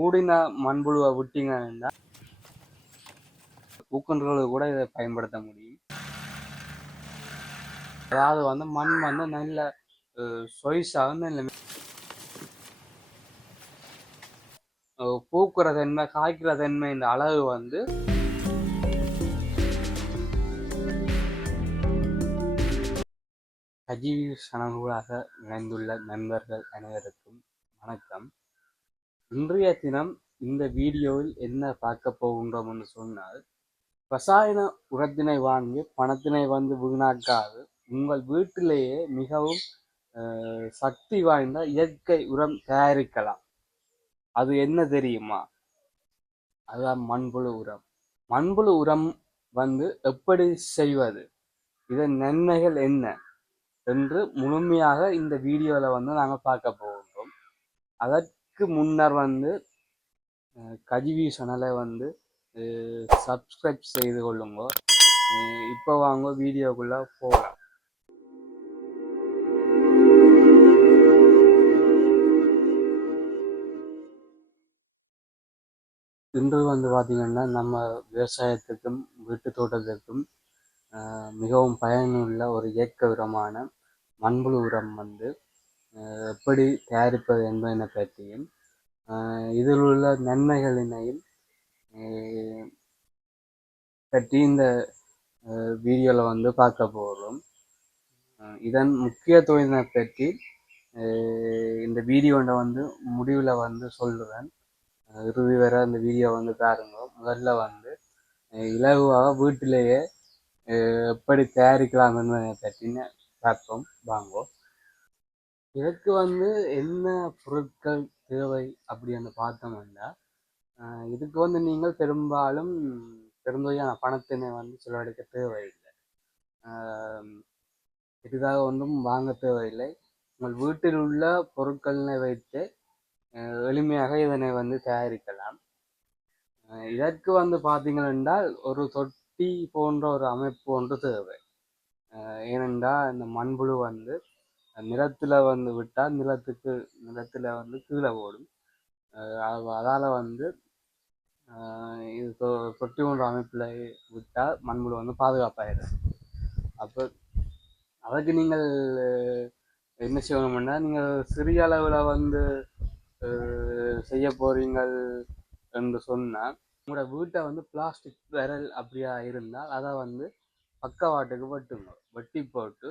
கூடின மண்புழுவை விட்டீங்கன்னா பூக்கன்றுகளுக்கு கூட இதை பயன்படுத்த முடியும். அதாவது வந்து மண் வந்து நல்ல சொய்ஸாக நல்ல பூக்குற தன்மை காய்க்கிற தன்மை இந்த அளவு வந்து சஜீவி சனங்களாக இணைந்துள்ள நண்பர்கள் அனைவருக்கும் வணக்கம். இன்றைய தினம் இந்த வீடியோவில் என்ன பார்க்க போகின்றோம் என்று சொன்னால், ரசாயன உரத்தினை வாங்கி பணத்தினை வந்து வீணாக்காது உங்கள் வீட்டிலேயே மிகவும் சக்தி வாய்ந்த இயற்கை உரம் தயாரிக்கலாம். அது என்ன தெரியுமா? அதுதான் மண்புழு உரம். மண்புழு உரம் வந்து எப்படி செய்வது, இதன் நன்மைகள் என்ன என்று முழுமையாக இந்த வீடியோவில் வந்து நாங்கள் பார்க்க போகின்றோம். அதற்கு முன்னர் வந்து கஜிவி சேனலை வந்து சப்ஸ்கிரைப் செய்து கொள்ளுங்க. இப்போ வாங்க வீடியோக்குள்ள போகலாம். இன்று வந்து பார்த்திங்கன்னா நம்ம விவசாயத்துக்கும் வீட்டு தோட்டத்திற்கும் மிகவும் பயனுள்ள ஒரு இயற்கை உரமான மண்புழு உரம் வந்து எப்படி தயாரிப்பது என்பதனை பற்றியும் இதில் உள்ள நன்மைகளினையும் பற்றி இந்த வீடியோவில் வந்து பார்க்க போகிறோம். இதன் முக்கியத்துவத்தினை பற்றி இந்த வீடியோவை வந்து முடிவில் வந்து சொல்லுவேன். இறுதி வரை அந்த வீடியோ வந்து பாருங்க. முதல்ல வந்து இலகுவாக வீட்டிலேயே எப்படி தயாரிக்கலாம் என்பதை பற்றின பார்ப்போம் வாங்கோ. இதற்கு வந்து என்ன பொருட்கள் தேவை அப்படின்னு பார்த்தோம்னா, இதுக்கு வந்து நீங்கள் பெரும்பாலும் பெருந்தொகையான பணத்தினை வந்து செலவழிக்க தேவையில்லை. இதுக்காக ஒன்றும் வாங்க தேவையில்லை. உங்கள் வீட்டில் உள்ள பொருட்களினை வைத்து எளிமையாக இதனை வந்து தயாரிக்கலாம். இதற்கு வந்து பார்த்தீங்கள் என்றால் ஒரு தொட்டி போன்ற ஒரு அமைப்பு ஒன்று தேவை. ஏனென்றால் இந்த மண்புழு வந்து நிலத்தில் வந்து விட்டால் நிலத்தில் வந்து கீழே ஓடும். அதால் வந்து இது தொட்டி போன்ற அமைப்பில் விட்டால் மண்புழு வந்து பாதுகாப்பாயிடும். அப்போ அதுக்கு நீங்கள் என்ன செய்யணும்னா, நீங்கள் சிறிய அளவில் வந்து செய்ய போறீங்கள் என்று சொன்னால், உங்களோட வீட்டை வந்து பிளாஸ்டிக் விரல் அப்படியா இருந்தால் அதை வந்து பக்கவாட்டுக்கு வெட்டி போட்டு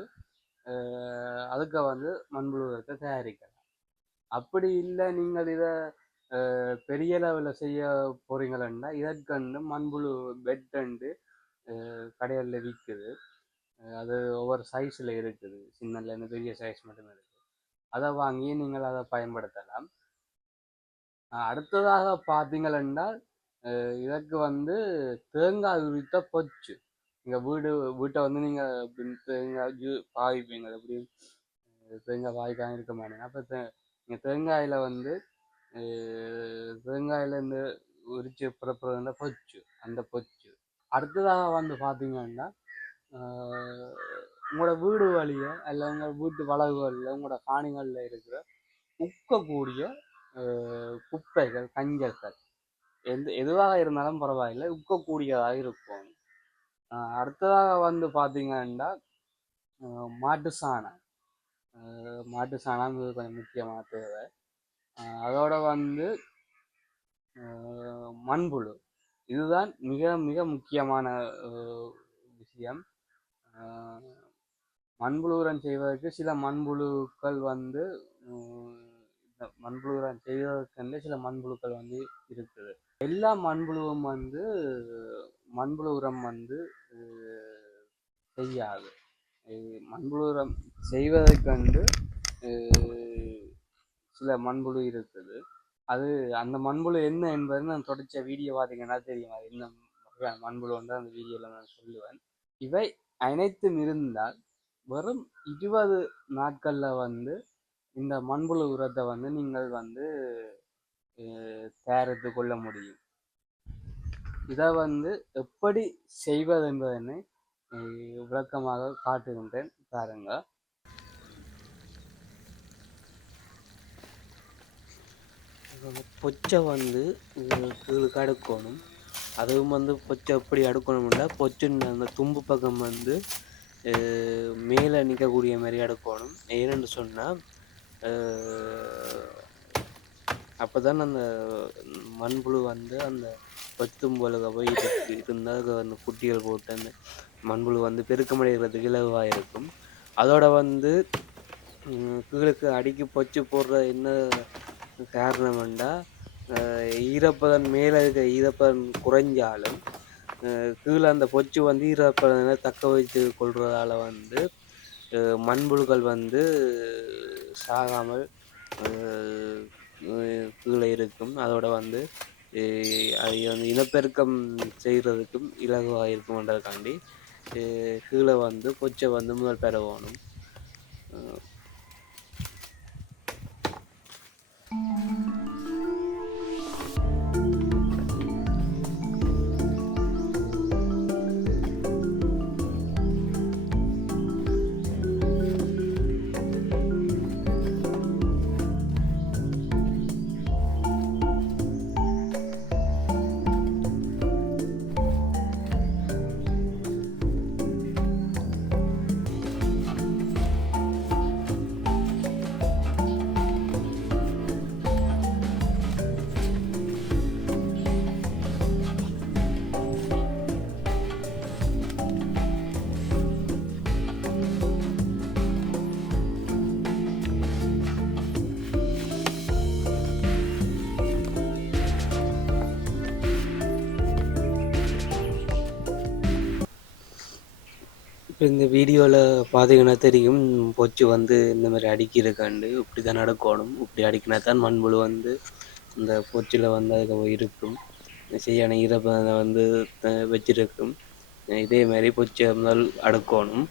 அதுக்கு வந்து மண்புழு உரத்தை தயாரிக்கலாம். அப்படி இல்லை, நீங்கள் இதை பெரிய லெவலில் செய்ய போறீங்களா, இதற்கண்டு மண்புழு பெட்டண்டு கடைகளில் விற்குது. அது ஒவ்வொரு சைஸில் இருக்குது. சின்னலேருந்து பெரிய சைஸ் மட்டும் இருக்குது. அதை வாங்கி நீங்கள் அதை பயன்படுத்தலாம். அடுத்ததாக பார்த்தீங்கள் என்றால், இதற்கு வந்து தேங்காய் உரித்த பொச்சு. நீங்கள் வீட்டை வந்து நீங்கள் தேங்காய் பாவிப்பீங்க. எப்படி தேங்காய் பாவிக்காமல் இருக்க மாட்டேங்க. அப்போ நீங்கள் தேங்காயில் வந்து தேங்காயிலேருந்து உரிச்சு பிறப்புறதுன்ற பொச்சு, அந்த பொச்சு. அடுத்ததாக வந்து பார்த்தீங்கன்னா, உங்களோட வீடு வழியை அல்ல உங்கள் வீட்டு வளவுகளில் உங்களோட காணிகளில் இருக்கிற உக்கக்கூடிய குப்பைகள் கஞ்சல்கள் எதுவாக இருந்தாலும் பரவாயில்லை, உக்கக்கூடியதாக இருக்கும். அடுத்ததாக வந்து பார்த்தீங்கன்னா மாட்டு சாணம். மாட்டு சாணம் இது கொஞ்சம் முக்கியமாக தேவை. அதோட வந்து மண்புழு, இதுதான் மிக மிக முக்கியமான விஷயம். மண்புழு உரம் செய்வதற்கு சில மண்புழுக்கள் வந்து மண்புழு உரம் செய்வதற்கு சில மண்புழுக்கள் வந்து இருக்குது. எல்லா மண்புழுவும் வந்து மண்புழு உரம் வந்து செய்யாது. மண்புழு உரம் செய்வதற்கு சில மண்புழு இருக்குது. அது அந்த மண்புழு என்ன என்பது நான் தொடர்ச்சிய வீடியோ பார்த்தீங்கன்னா தெரியும். அது என்ன மண்புழு வந்து அந்த வீடியோவில் நான் சொல்லுவேன். இவை அனைத்தும் இருந்தால் வெறும் 20 நாட்களில் வந்து இந்த மண்புழு உரத்தை வந்து நீங்கள் வந்து தயாரித்து கொள்ள முடியும். இதை வந்து எப்படி செய்வது என்பதனை விளக்கமாக காட்டுகின்றேன் பாருங்க. பொச்சை வந்து கீழுக்கு அடுக்கணும். அதுவும் வந்து பொச்சை எப்படி அடுக்கணும்னா பொச்சின் அந்த தும்பு பக்கம் வந்து மேலே நிற்கக்கூடிய மாதிரி அடுக்கணும். ஏன்னு சொன்னால் அப்போ தான் அந்த மண்புழு வந்து அந்த கொத்தும்பொழுக போய் இருந்தால் அந்த குட்டிகள் போட்டு அந்த மண்புழு வந்து பெருக்கமடைகிறதுக்கு இலகுவாக இருக்கும். அதோட வந்து கீழுக்கு அடிக்கி பொச்சு போடுற என்ன காரணம்ண்டா ஈரப்பதன் மேலே இருக்க ஈரப்பதன் குறைஞ்சாலும் கீழே அந்த பொச்சு வந்து ஈரப்பதனை தக்க வைத்து கொள்றதால வந்து மண்புழுக்கள் வந்து சாகாமல் கீழே இருக்கும். அதோட வந்து அது வந்து இனப்பெருக்கம் செய்கிறதுக்கும் இலகுவாக இருக்கும்ன்றதுக்காண்டி கீழே வந்து பொச்சை வந்து முதல் பெறணும். இப்போ இந்த வீடியோவில் பார்த்தீங்கன்னா தெரியும் பொச்சு வந்து இந்த மாதிரி அடிக்கிறதுக்காண்டு இப்படி தான் நடக்கணும். இப்படி அடிக்கினா தான் மண்புழு வந்து இந்த பொச்சில் வந்து அதுக்கு இருக்கும் சரியான ஈரப்பதனை வந்து வச்சிருக்கும். இதே மாதிரி பொச்சை முதல் அடுக்கணும்.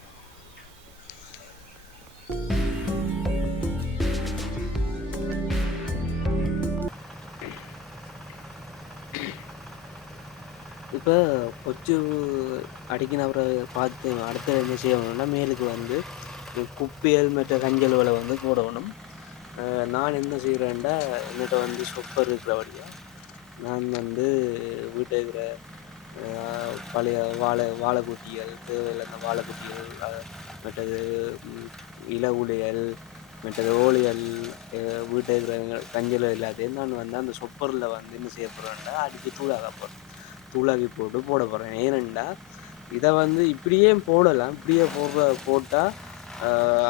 இப்போ பொச்சு அடிக்கின அப்புறம் பார்த்து அடுத்த என்ன செய்யணும்னா மேலுக்கு வந்து குப்பியல் மற்ற கஞ்சல்களை வந்து போடணும். நான் என்ன செய்கிறேன்டா என்னிட்ட வந்து சொப்பர் இருக்கிறபடியாக நான் வந்து வீட்டில் இருக்கிற பழைய வாழைக்குட்டிகள் தேவையில்லை வாழைக்குட்டிகள் மற்றது இல உடையல் மற்றது ஓலியல் வீட்டில் இருக்கிற கஞ்சல் எல்லாத்தையும் நான் வந்து அந்த சொப்பரில் வந்து என்ன செய்ய போகிறேன்டா அடித்து தூளாக்கி போட்டு போட போகிறேன். ஏனெண்டா இதை வந்து இப்படியே போடலாம். இப்படியே போட்டால்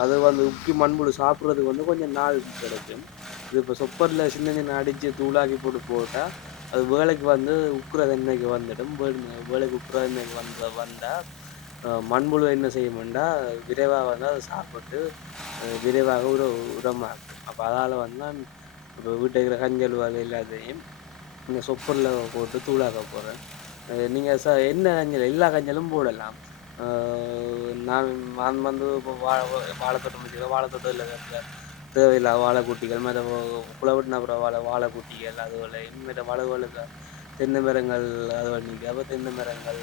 அது வந்து உப்பி மண்புழு சாப்பிட்றதுக்கு வந்து கொஞ்சம் நாள் கிடைக்கும். இது இப்போ சொப்பரில் சின்ன சின்ன அடித்து தூளாக்கி போட்டால் அது வேலைக்கு வந்து உக்குற தன்மைக்கு வந்துடும். வேலைக்கு உக்குற தன்மைக்கு வந்தால் மண்புழு என்ன செய்யும்னா விரைவாக வந்து அதை சாப்பிட்டு விரைவாக உரமாகும். அப்போ அதால் வந்து நான் இப்போ வீட்டில் இருக்கிற கஞ்சல் வகை எல்லாத்தையும் இந்த சொப்பரில் போட்டு தூளாக்க போகிறேன். நீங்கள் என்ன கஞ்சல் எல்லா கஞ்சலும் போடலாம். நான் வந்து இப்போ வாழைத்தோட்டம் வச்சுருக்கேன். வாழைத்தோட்டத்தில் இருக்கிற தேவையில்லாத வாழைக்குட்டிகள் மற்ற குளவெட்டின அப்புறம் வாழைக்குட்டிகள் அதுപോലെ மற்ற வளவுகளுக்கு தென்னை மரங்கள் அதுவரை நிற்கும். அப்போ தென்னை மரங்கள்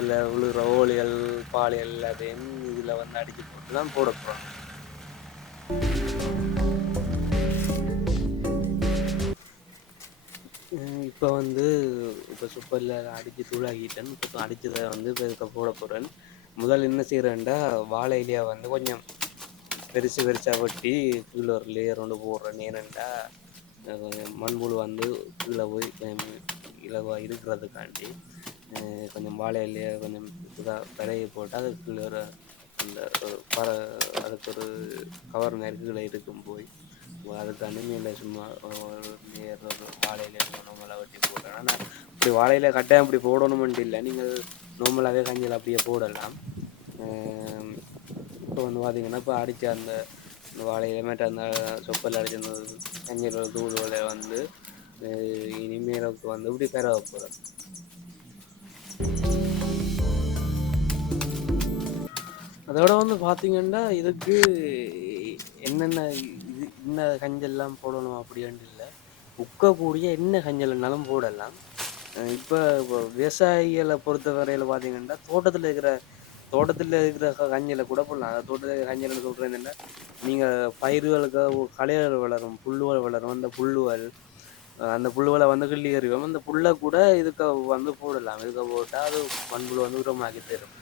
இல்லை விழுகிற ஓலிகள் பாலியல் எல்லாத்தையும் இதில் வந்து அடித்து போட்டு தான் போட போகிறோம். இப்போ வந்து இப்போ சூப்பரில் அடித்து தூளாக்கிட்டேன். இப்போ அடித்ததை வந்து இப்போ போட போகிறேன். முதல் என்ன செய்கிறேன்டா வாழை இலையை வந்து கொஞ்சம் பெருசாக வெட்டி கீழே ஒரு லேயர் ஒன்று போடுறேன். ஏனெண்டா மண்புழு வந்து கீழே போய் இலவாக இருக்கிறதுக்காண்டி கொஞ்சம் வாழை இலையை கொஞ்சம் இதாக விலையை போட்டு அது கீழே ஒரு அந்த அதுக்கு ஒரு கவர் மாதிரி கீழே இருக்கும் போய் அதுக்காண்டி மேலே சும்மா நேர் வாழையில நோம்பலாக வெட்டி போடுறேன். ஆனால் இப்படி வாழையில கட்டாயம் இப்படி போடணுமென்ட்டு இல்லை. நீங்கள் நோம்பலாகவே கஞ்சல் அப்படியே போடலாம். இப்போ வந்து பார்த்தீங்கன்னா இப்போ அடித்த அந்த வாழையில மேட்ட அந்த சொப்பல் அடித்த அந்த கஞ்சல் தூள்களை வந்து இனிமேலுக்கு வந்து இப்படி பெற போகிறேன். அதோட வந்து பார்த்தீங்கன்னா இதுக்கு என்னென்ன இன்ன கஞ்சல்லாம் போடணும் அப்படின்ட்டு இல்லை. உக்கக்கூடிய என்ன கஞ்சல்னாலும் போடலாம். இப்போ விவசாயிகளை பொறுத்த வரையில் பார்த்தீங்கன்னா தோட்டத்தில் இருக்கிற கஞ்சலை கூட போடலாம். தோட்டத்தில் இருக்கிற கஞ்சல்னு சொல்கிறது என்னென்னா நீங்கள் பயிர்களுக்கு களைகள் வளரும் புல்லுகள் வளரும். அந்த புல்லுகள் அந்த புல்லுகளை வந்து கிள்ளி எறிவோம். அந்த புல்லை கூட இதுக்கு வந்து போடலாம். இதுக்கு போட்டால் அது மண்புழு வந்து உரமாக்கி தரும்.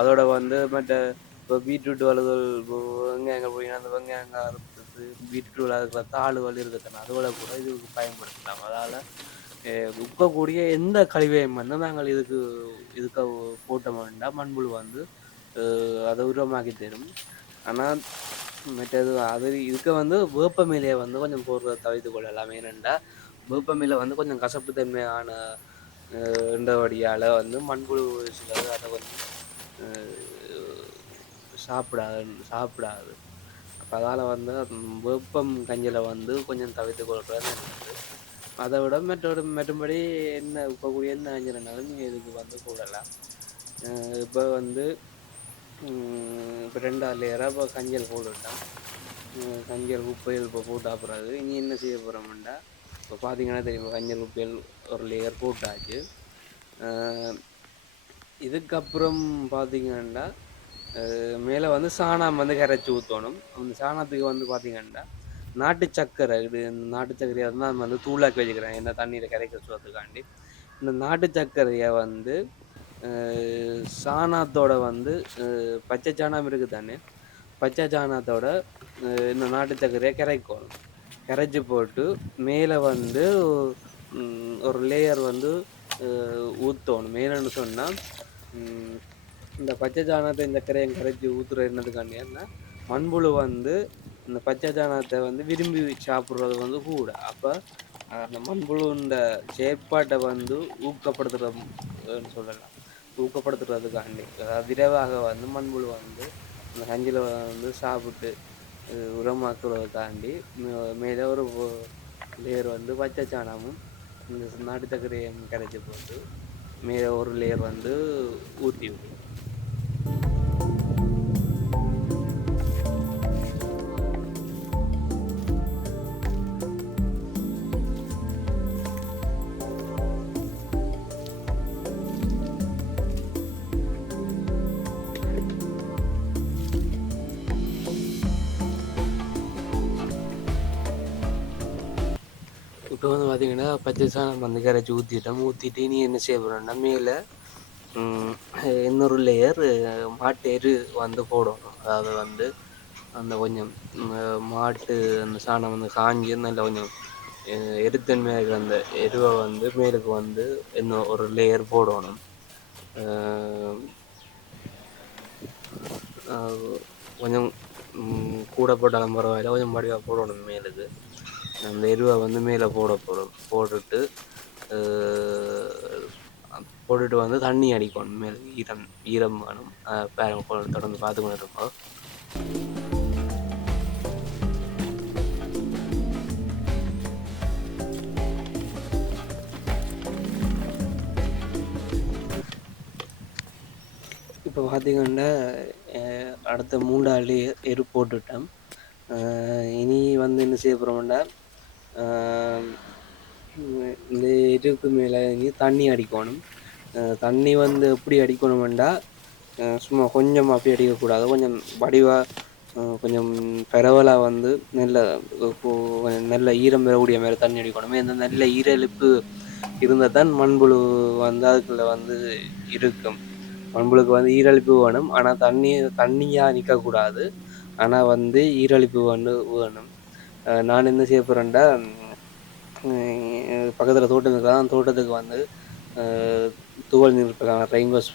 அதோட வந்து மற்ற இப்போ பீட்ரூட் வலுதல், இப்போ வெங்காயங்கள் போய் அந்த வெங்காயங்கள் அறுத்துட்டு பீட்ரூட் அதுக்குள்ள தாளுகள் இருக்குதுன்னு அதுகளை கூட இதுக்கு பயன்படுத்தலாம். அதால் உக்கக்கூடிய எந்த கழிவையும் வந்து நாங்கள் இதுக்கு போட்டோம்னா மண்புழு வந்து அதை உரமாக்கி தரும். ஆனால் மற்றது அது இதுக்கு வந்து வேப்பமிலையை வந்து கொஞ்சம் போடுறத தவிர்த்து கொள்ளலாம். ஏனென்றா வேப்பமிலை வந்து கொஞ்சம் கசப்பு தன்மையான வடியால் வந்து மண்புழு சிலது அதை கொஞ்சம் சாப்பிடாது. அப்போ அதால் வந்து வேப்பம் கஞ்சியில் வந்து கொஞ்சம் தவிர்த்து கொள்றது நல்லது. அதை விட மற்றபடி என்ன இப்போக்கூடிய எந்த கஞ்சல்னாலும் நீங்கள் இதுக்கு வந்து போடலாம். இப்போ வந்து இப்போ 2 லேயராக இப்போ கஞ்சல் போட்டுவிட்டோம். கஞ்சல் குப்பைகள் இப்போ போட்டா பிறகு இனி என்ன செய்ய போகிறோம்னா இப்போ பார்த்தீங்கன்னா தெரியும் கஞ்சல் குப்பைகள் ஒரு லேயர் போட்டாச்சு. இதுக்கப்புறம் பார்த்தீங்கன்னா மேலே வந்து சாணம் வந்து கரைச்சி ஊற்றணும். அந்த சாணத்துக்கு வந்து பார்த்தீங்கன்னா நாட்டு சக்கரை நாட்டு சர்க்கரையை வந்து நான் வந்து தூளாக்கி வச்சுக்கிறேன் என்ன தண்ணீரை கரைக்க சொல்றதுக்காண்டி. இந்த நாட்டு சர்க்கரையை வந்து சாணத்தோட வந்து பச்சை சாணம் இருக்குது தானே, பச்சை சாணத்தோட இந்த நாட்டு சர்க்கரையை கரைக்கணும். கரைச்சி போட்டு மேலே வந்து ஒரு லேயர் வந்து ஊற்றணும். மேலேன்னு சொன்னால் இந்த பச்சை சாணத்தை இந்த கரையை கரைச்சி ஊற்றுற என்னதுக்காண்டியான்னா மண்புழு வந்து இந்த பச்சை சாணத்தை வந்து விரும்பி சாப்பிட்றது வந்து கூட. அப்போ அந்த மண்புழுன்ற செயற்பாட்டை வந்து சொல்லலாம். ஊக்கப்படுத்துறதுக்காண்டி விரைவாக வந்து மண்புழு வந்து அந்த கஞ்சியில் வந்து சாப்பிட்டு உரமாக்குறதுக்காண்டி மேலே ஒரு லேயர் வந்து பச்சை சாணமும் இந்த நாட்டு சர்க்கரையும் கரைச்சி போட்டு மேலே ஒரு லேயர் வந்து ஊற்றி விடும். இப்போ வந்து பார்த்தீங்கன்னா பச்சை சாணம் வந்து கரைச்சி ஊற்றிட்டு இனி என்ன செய்ய போகிறோம்னா மேலே இன்னொரு லேயர் மாட்டு எரு வந்து போடணும். அதாவது வந்து அந்த கொஞ்சம் மாட்டு அந்த சாணம் வந்து காஞ்சி நல்ல கொஞ்சம் எருத்தன்மையாக இருக்கிற அந்த எருவை வந்து மேலுக்கு வந்து இன்னும் ஒரு லேயர் போடணும். கொஞ்சம் கூட போட்டாலும் பரவாயில்ல, கொஞ்சம் மடிவாக போடணும் மேலுக்கு. அந்த எருவை வந்து மேலே போட்டுட்டு வந்து தண்ணி அடிக்கணும். மேலே ஈரம் வேணும். தொடர்ந்து பார்த்து கொண்டு இருக்கோம். இப்போ பார்த்தீங்கன்னா அடுத்த 3 எரு போட்டுட்டேன். இனி வந்து என்ன செய்ய போகிறோம்னா இந்த எருக்கு மேலே இனி தண்ணி அடிக்கணும். தண்ணி வந்து எப்படி அடிக்கணுமெண்டா சும்மா கொஞ்சம் அப்படி அடிக்கக்கூடாது. கொஞ்சம் வடிவாக கொஞ்சம் பரவலாக வந்து நல்ல ஈரம் பெறக்கூடிய மாதிரி தண்ணி அடிக்கணும். இந்த நல்ல ஈரலிப்பு இருந்தால் தான் மண்புழு வந்து அதுக்குள்ளே வந்து இருக்கும். மண்புழுக்கு வந்து ஈரலிப்பு வேணும். ஆனால் தண்ணியாக நிற்கக்கூடாது. ஆனால் வந்து ஈரலிப்பு வேணும். நான் என்ன செய்ய போகிறேன்டா பக்கத்தில் தோட்டம் இருக்கலாம். தோட்டத்துக்கு வந்து துவல் நீர்க்கான ரெயின்வாஷ்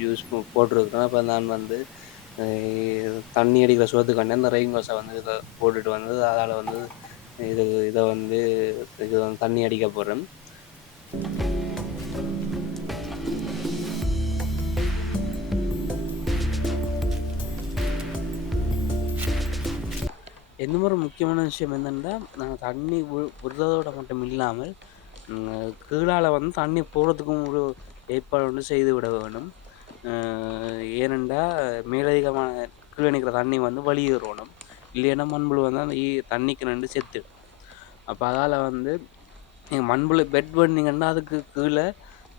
ஜூஸ் போட்டிருக்கேன். அப்போ நான் வந்து தண்ணி அடிக்கிற சோத்துக்காண்டி அந்த ரெயின்வாஷை வந்து இதை போட்டுட்டு வந்து அதால் வந்து இதை வந்து தண்ணி அடிக்க போகிறேன். இன்னும் ஒரு முக்கியமான விஷயம் என்னென்னா நாங்கள் தண்ணி விடுறதோட மட்டும் இல்லாமல் கீழால் வந்து தண்ணி போகிறதுக்கும் ஒரு ஏற்பாடு வந்து செய்து விட வேணும். ஏனென்றால் மேலதிகமான கீழே நிற்கிற தண்ணி வந்து வெளியேறணும். இல்லைன்னா மண்புழு வந்து அந்த தண்ணிக்கு நின்று செத்துடும். அப்போ அதால் வந்து நீங்கள் மண்புழு பெட் பண்ணிங்கன்னா அதுக்கு கீழே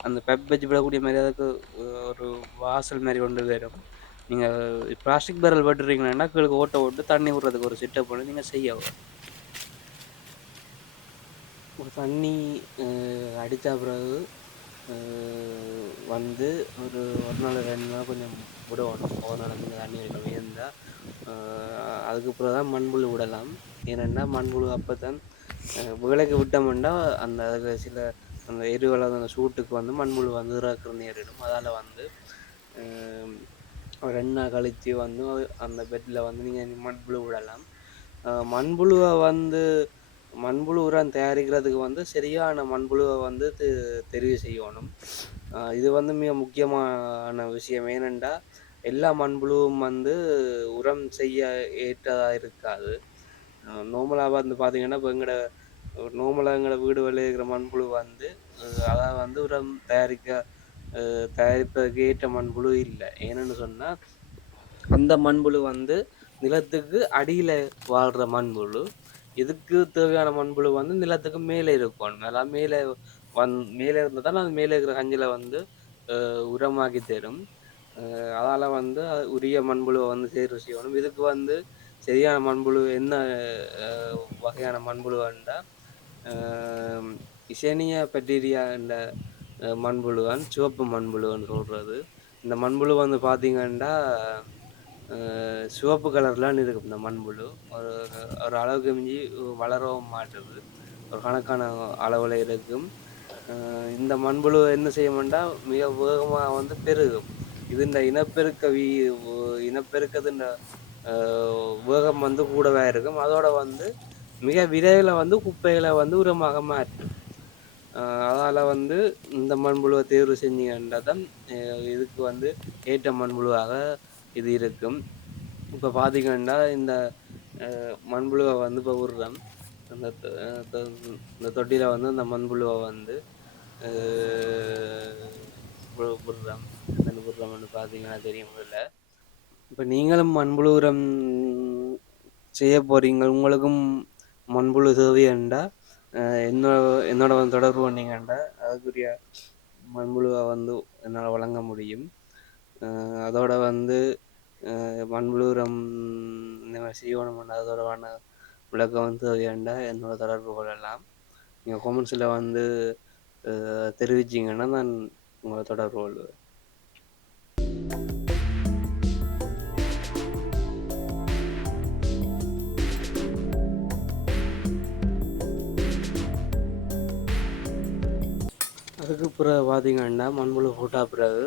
அந்த பெப் வச்சு விடக்கூடிய மாதிரி அதுக்கு ஒரு வாசல் மாதிரி கொண்டு வரும். நீங்கள் பிளாஸ்டிக் பேரல் வெட்டுறீங்கன்னா கீழே ஓட்ட ஓட்டு தண்ணி விடுறதுக்கு ஒரு செட்டப் பண்ணி நீங்கள் செய்ய ஒரு தண்ணி அடித்த பிறகு வந்து ஒரு ஒரு நாள் 2 நாள் கொஞ்சம் விடணும். ஒரு நாள் கொஞ்சம் தண்ணி வைக்கணும். ஏன்னா அதுக்கு பிறகு தான் மண்புழு விடலாம். ஏனென்னா மண்புழு அப்போ தான் வேலைக்கு விட்டோம்னா அந்த அதுக்கு சில அந்த எரிவலை அந்த சூட்டுக்கு வந்து மண்புழு வந்து இறக்குற நேரிடும். அதால் வந்து ஒரு 2 நாள் கழித்து வந்து அந்த பெட்டில் வந்து நீங்கள் மண்புழு விடலாம். மண்புழுவை வந்து மண்புழு உரம் தயாரிக்கிறதுக்கு வந்து சரியான மண்புழுவை வந்து தெரிவு செய்யணும். இது வந்து மிக முக்கியமான விஷயம். ஏனென்றா எல்லா மண்புழுவும் வந்து உரம் செய்ய ஏற்றதாக இருக்காது. நார்மலாக வந்து பார்த்தீங்கன்னா இப்போ நார்மலாக எங்களோட வீடுகளில் இருக்கிற மண்புழு வந்து அதாவது வந்து உரம் தயாரிப்பதற்கு ஏற்ற மண்புழு இல்லை. ஏன்னு சொன்னால் அந்த மண்புழு வந்து நிலத்துக்கு அடியில் வாழ்கிற மண்புழு. இதுக்கு தேவையான மண்புழு வந்து நிலத்துக்கு மேலே இருக்கணும். அதெல்லாம் மேலே இருந்தால் தான் அது மேலே இருக்கிற கஞ்சில வந்து உரமாக்கி தரும். அதால் வந்து உரிய மண்புழுவை வந்து தேர்வு செய்யணும். இதுக்கு வந்து சரியான மண்புழு என்ன வகையான மண்புழு வேண்டால் இசேனியா பெக்டீரியா என்ற மண்புழுவான் சிவப்பு மண்புழுன்னு சொல்கிறது. இந்த மண்புழு வந்து பார்த்தீங்கன்னா சிவப்பு கலர்லாம் இருக்கும். இந்த மண்புழு ஒரு ஒரு அளவுக்கு மிஞ்சி வளரவும் மாட்டுது. ஒரு கணக்கான அளவில் இருக்கும். இந்த மண்புழு என்ன செய்யும்னா மிக வேகமாக வந்து பெருகும். இது இந்த இனப்பெருக்கத்தின் வேகம் வந்து கூடவே இருக்கும். அதோட வந்து மிக விரைவில் வந்து குப்பைகளை வந்து உரமாக மாற்றும். அதால் வந்து இந்த மண்புழுவை தேர்வு செஞ்சீங்கன்னா தான் இதுக்கு வந்து ஏற்ற மண்புழுவாக இது இருக்கும். இப்போ பார்த்தீங்கன்னா இந்த மண்புழுவை வந்து இப்போ விடுறோம். இந்த தொட்டியில் வந்து இந்த மண்புழுவை வந்து விடுறோம். என்னென்னு விடுறோம்னு பார்த்தீங்கன்னா தெரியும் இல்லை. இப்போ நீங்களும் மண்புழு உரம் செய்ய போகிறீங்க, உங்களுக்கும் மண்புழு தேவையாண்டா என்னோட வந்து தொடர்பு பண்ணிங்கண்டா அதுக்குரிய மண்புழுவை வந்து என்னால் வழங்க முடியும். அதோட வந்து மண்புழு உரம் இந்த மாதிரி செய்யணும் அதோடவான விளக்கம் வந்து தேவையாண்டா என்னோட தொடர்பு கொள்ளலாம். நீங்கள் கொமெண்ட்ஸில் வந்து தெரிவிச்சிங்கன்னா நான் உங்களை தொடர்பு கொள்வேன். அதுக்கு பிறகு பார்த்தீங்கன்னா மண்புழு போட்டா பிறகு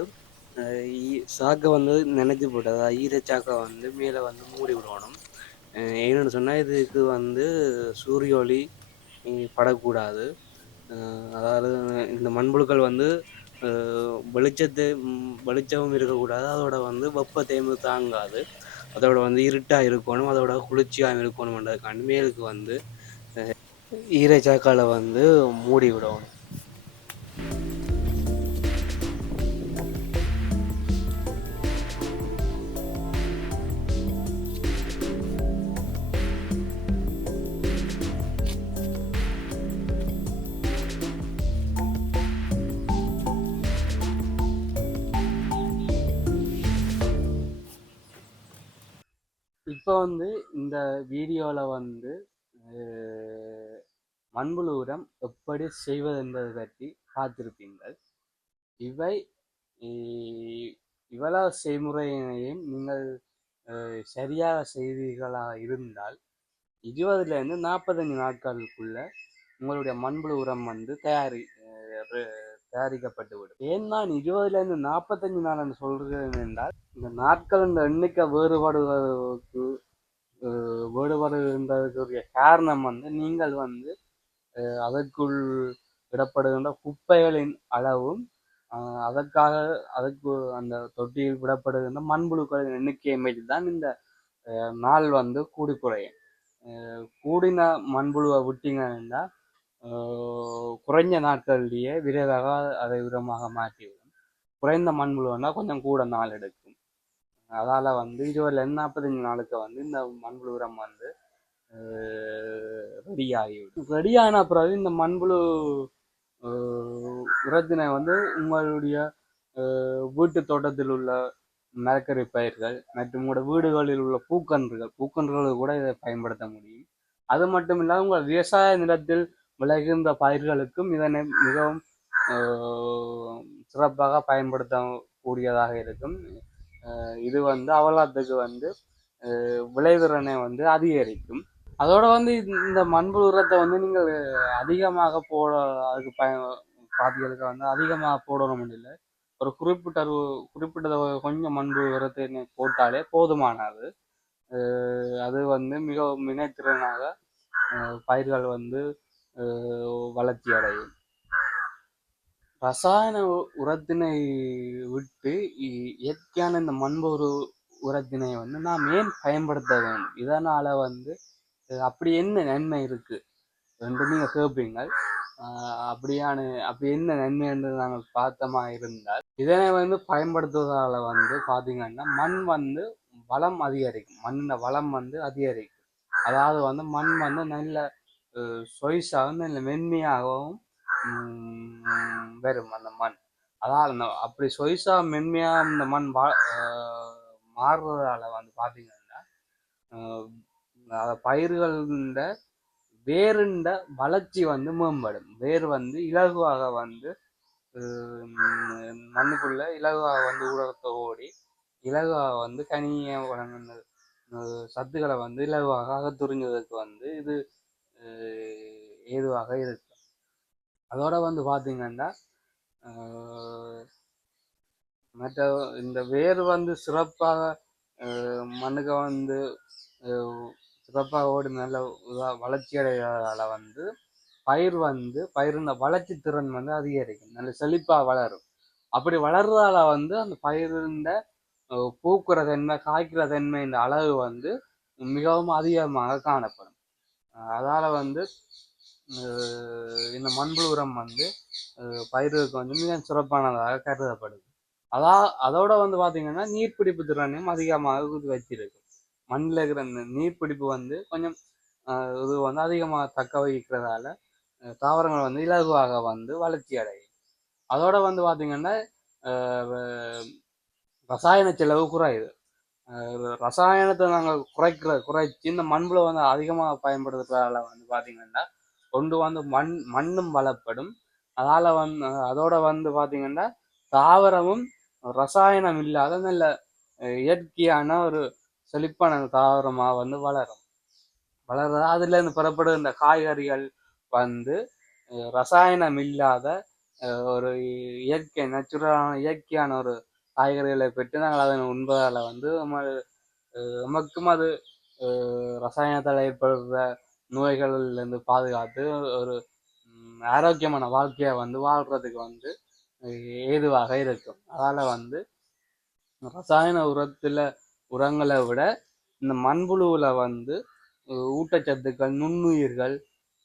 சாக்கை வந்து நினைச்சு போட்டு அதாவது ஈரச்சாக்கை வந்து மேலே வந்து மூடி விடணும். ஏன்னு சொன்னால் இதுக்கு வந்து சூரிய ஒளி படக்கூடாது. அதாவது இந்த மண்புழுக்கள் வந்து வெளிச்சமும் இருக்கக்கூடாது. அதோட வந்து வெப்பத்தையும் தாங்காது. அதோட வந்து இருட்டாக இருக்கணும், அதோட குளிர்ச்சியாக இருக்கணும்ன்றதுக்காண்டி மேலுக்கு வந்து ஈரச்சாக்கால் வந்து மூடி விடணும். இப்போ வந்து இந்த வீடியோவில் வந்து மண்புழு உரம் எப்படி செய்வது என்பது பற்றி பார்த்திருப்பீங்கள். இவ்வளவு செய்முறையினையும் நீங்கள் சரியாக செய்தீர்களாக இருந்தால் 20லேருந்து 45 நாட்களுக்குள்ள உங்களுடைய மண்புழு உரம் வந்து தயாரிக்கப்பட்டுவிடும். ஏன் நான் 20லேருந்து 45 நாள் சொல்கிறேன் என்றால் இந்த நாட்கள் இந்த எண்ணிக்கை வேறுபடுகின்றதுக்குரிய காரணம் வந்து நீங்கள் வந்து அதற்குள் விடப்படுகின்ற குப்பைகளின் அளவும் அதற்கு அந்த தொட்டியில் விடப்படுகின்ற மண்புழுக்களின் எண்ணிக்கையை மீறி தான் இந்த நாள் வந்து கூடி குறையும். கூடின மண்புழுவை விட்டீங்கன்னா குறைஞ்ச நாட்களிலேயே விரைவாக அதை உரமாக மாற்றிவிடும். குறைந்த மண்புழுன்னா கொஞ்சம் கூட நாள் எடுக்கும். அதால் வந்து 20லேருந்து 45 நாளுக்கு வந்து இந்த மண்புழு உரம் வந்து ரெடி ஆகிவிடும். ரெடியான பிறகு இந்த மண்புழு உரத்தினை வந்து உங்களுடைய வீட்டு தோட்டத்தில் உள்ள மரக்கறி பயிர்கள் மற்றும் உங்களோட வீடுகளில் உள்ள பூக்கன்றுகள் கூட இதை பயன்படுத்த முடியும். அது மட்டும் இல்லாமல் உங்கள் விவசாய நிலத்தில் விளைகின்ற பயிர்களுக்கும் இதனை மிகவும் சிறப்பாக பயன்படுத்தக்கூடியதாக இருக்கும். இது வந்து அவலாத்துக்கு வந்து விளைதிறனை வந்து அதிகரிக்கும். அதோட வந்து இந்த மண்புழு உரத்தை வந்து நீங்கள் அதிகமாக போட அதுக்கு பாத்திகளுக்கு வந்து அதிகமாக போடணும் இல்லை, ஒரு குறிப்பிட்ட கொஞ்சம் மண்புழு உரத்தை போட்டாலே போதுமானது. அது வந்து மிகவும் வினைத்திறனாக பயிர்கள் வந்து வளர்ச்சி அடையும். ரசாயன உரத்தினை விட்டு இயற்கையான இந்த மண்புழு உரத்தினை வந்து நாம் ஏன் பயன்படுத்த வேண்டும், இதனால வந்து அப்படி என்ன நன்மை இருக்கு என்று நீங்க கேட்பீங்க. அப்படி என்ன நன்மை என்று நாங்கள் பார்த்தமா இருந்தால், இதனை வந்து பயன்படுத்துவதால வந்து பாத்தீங்கன்னா மண் வந்து வளம் அதிகரிக்கும், மண்ணின் வளம் வந்து அதிகரிக்கும். அதாவது வந்து மண் வந்து நல்ல சொய்ஸாகவும் நல்ல மென்மையாகவும் வரும் அந்த மண். அதாவது அப்படி சொய்ஸா மென்மையா இந்த மண் மாறுறதால வந்து பாத்தீங்கன்னா பயிர்கள வேருண்ட வளர்ச்சி வந்து மேம்படும். வேர் வந்து இலகுவாக வந்து மண்ணுக்குள்ள இலகுவாக வந்து ஊடகத்தை ஓடி இலகுவாக வந்து கனிய சத்துக்களை வந்து இலகுவாக அகத்துறிஞ்சதுக்கு வந்து இது ஏதுவாக இருக்கு. அதோட வந்து பாத்தீங்கன்னா மற்ற இந்த வேர் வந்து சிறப்பாக மண்ணுக்கு வந்து சிறப்பாக ஓடி நல்ல வளர்ச்சி அடைவதால வந்து பயிரின் வளர்ச்சி திறன் வந்து அதிகரிக்கும், நல்ல செழிப்பா வளரும். அப்படி வளர்றதால வந்து அந்த பயிரின் பூக்குற தன்மை காய்க்கிற தன்மை இந்த அளவு வந்து மிகவும் அதிகமாக காணப்படும். அதால வந்து இந்த மண்புழு உரம் வந்து பயிருக்கு வந்து மிக சிறப்பானதாக கருதப்படுது. அதோட வந்து பாத்தீங்கன்னா நீர்பிடிப்பு திறனையும் அதிகமாக வச்சிருக்கு. மண்ணில் இருக்கிற நீர்பிடிப்பு வந்து கொஞ்சம் இது வந்து அதிகமாக தக்க வைக்கிறதால தாவரங்கள் வந்து இலகுவாக வந்து வளர்ச்சி அடையும். அதோட வந்து பாத்தீங்கன்னா ரசாயன செலவு குறையுது. ரசாயனத்தை நாங்கள் குறைச்சி இந்த மண்புழு வந்து அதிகமாக பயன்படுத்துறதால வந்து பாத்தீங்கன்னா கொண்டு வந்து மண்ணும் வளப்படும். அதோட வந்து பாத்தீங்கன்னா தாவரமும் ரசாயனம் இல்லாத நல்ல இயற்கையான ஒரு செழிப்பான தாவரமா வந்து வளர்றது. அதுல இருந்து பெறப்படுகிற இந்த காய்கறிகள் வந்து ரசாயனம் இல்லாத ஒரு இயற்கையான ஒரு காய்கறிகளை பெற்று நாங்கள் அதனை உண்பதால வந்து நமக்கும் அது ரசாயனத்தால் ஏற்படுற நோய்கள்ல இருந்து பாதுகாத்து ஒரு ஆரோக்கியமான வாழ்க்கையை வந்து வாழ்றதுக்கு வந்து ஏதுவாக இருக்கும். அதால வந்து ரசாயன உரங்களை விட இந்த மண்புழுவுல வந்து ஊட்டச்சத்துக்கள் நுண்ணுயிர்கள்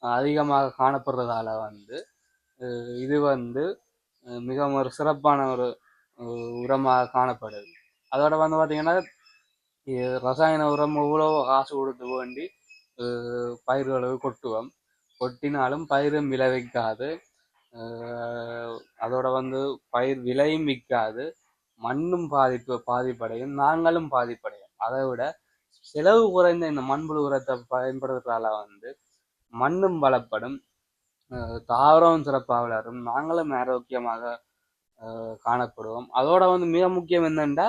அதிகமாக காணப்படுறதால வந்து இது வந்து மிகவும் ஒரு சிறப்பான ஒரு உரமாக காணப்படுது. அதோட வந்து பாத்தீங்கன்னா ரசாயன உரம் எவ்வளோ காசு கொடுத்து வேண்டி பயிர்களுக்கு கொட்டினாலும் பயிரும் விளைவிக்காது. அதோட வந்து பயிர் விலையும் விற்காது, மண்ணும் பாதிப்படையும், நாங்களும் பாதிப்படையும். அதை விட செலவு குறைந்த இந்த மண்புழு உரத்தை பயன்படுத்துறதால வந்து மண்ணும் வளப்படும், தாவரமும் சிறப்பாக வளரும், நாங்களும் ஆரோக்கியமாக காணப்படுவோம். அதோட வந்து மிக முக்கியம் என்னென்னா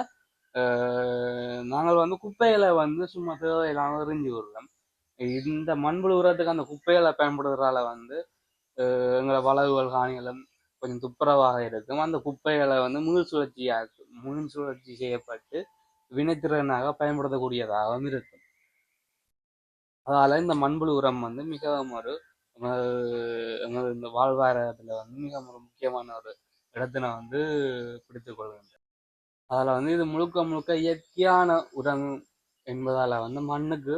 நாங்கள் வந்து குப்பைகளை வந்து சும்மா தேவையில்லாம எறிஞ்சு விடுறோம். இந்த மண்புழு உரத்துக்கு அந்த குப்பைகளை பயன்படுத்துறதால வந்து எங்களை வளவுகள் காணிகளும் கொஞ்சம் துப்புரவாக இருக்கும். அந்த குப்பைகளை வந்து மீள் சுழற்சி செய்யப்பட்டு வினைத்திறனாக பயன்படுத்தக்கூடியதாகவும் இருக்கும். அதால இந்த மண்புழு உரம் வந்து மிகவும் ஒரு இந்த வாழ்வாதாரத்துல வந்து மிக ஒரு முக்கியமான ஒரு இடத்தினை வந்து பிடித்துக் கொள்கின்றன. அதில் வந்து இது முழுக்க இயற்கையான உரம் என்பதால வந்து மண்ணுக்கு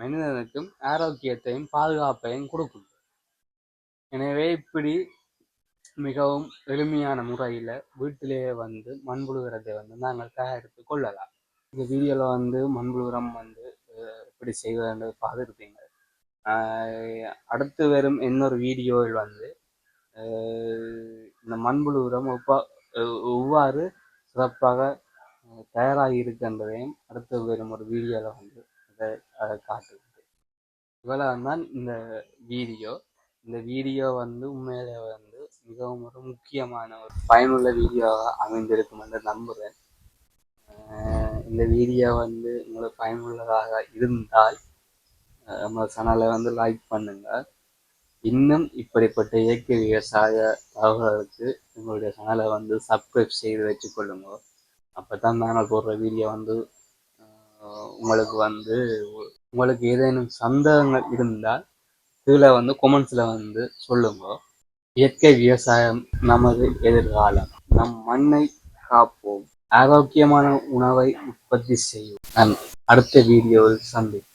மனிதனுக்கும் ஆரோக்கியத்தையும் பாதுகாப்பையும் கொடுக்கும். எனவே இப்படி மிகவும் எளிமையான முறையில் வீட்டிலேயே வந்து மண்புழு உரத்தை வந்து நாங்கள் தயாரித்து கொள்ளலாம். இந்த வீடியோவில் வந்து மண்புழு உரம் வந்து எப்படி செய்வதுன்னு பார்த்துருப்பீங்க. அடுத்து வரும் இன்னொரு வீடியோவில் வந்து இந்த மண்புழு உரம் எவ்வாறு சிறப்பாக தயாராகி இருக்கின்றதையும் அடுத்து வரும் ஒரு வீடியோவில் வந்து அதை காட்டுகிறது. இவ்வளவு தான் இந்த வீடியோ. இந்த வீடியோ வந்து உண்மையிலே வந்து மிகவும் ஒரு முக்கியமான ஒரு பயனுள்ள வீடியோவாக அமைந்திருக்கும் என்று நம்புகிறேன். இந்த வீடியோ வந்து உங்களுக்கு பயனுள்ளதாக இருந்தால் நம்ம சேனலை வந்து லைக் பண்ணுங்க. இன்னும் இப்படிப்பட்ட இயற்கை விவசாய தகவல்களுக்கு உங்களுடைய சேனலை வந்து சப்ஸ்கிரைப் செய்து வச்சுக்கொள்ளுங்க. அப்போ தான் நாங்கள் போடுற வீடியோ வந்து உங்களுக்கு வந்து உங்களுக்கு ஏதேனும் சந்தேகங்கள் இருந்தால் கீழே வந்து கொமெண்ட்ஸில் வந்து சொல்லுங்க. இயற்கை விவசாயம் நமது எதிர்காலம். நம் மண்ணை காப்போம், ஆரோக்கியமான உணவை உற்பத்தி செய்வோம். அடுத்த வீடியோவில் சந்திப்போம்.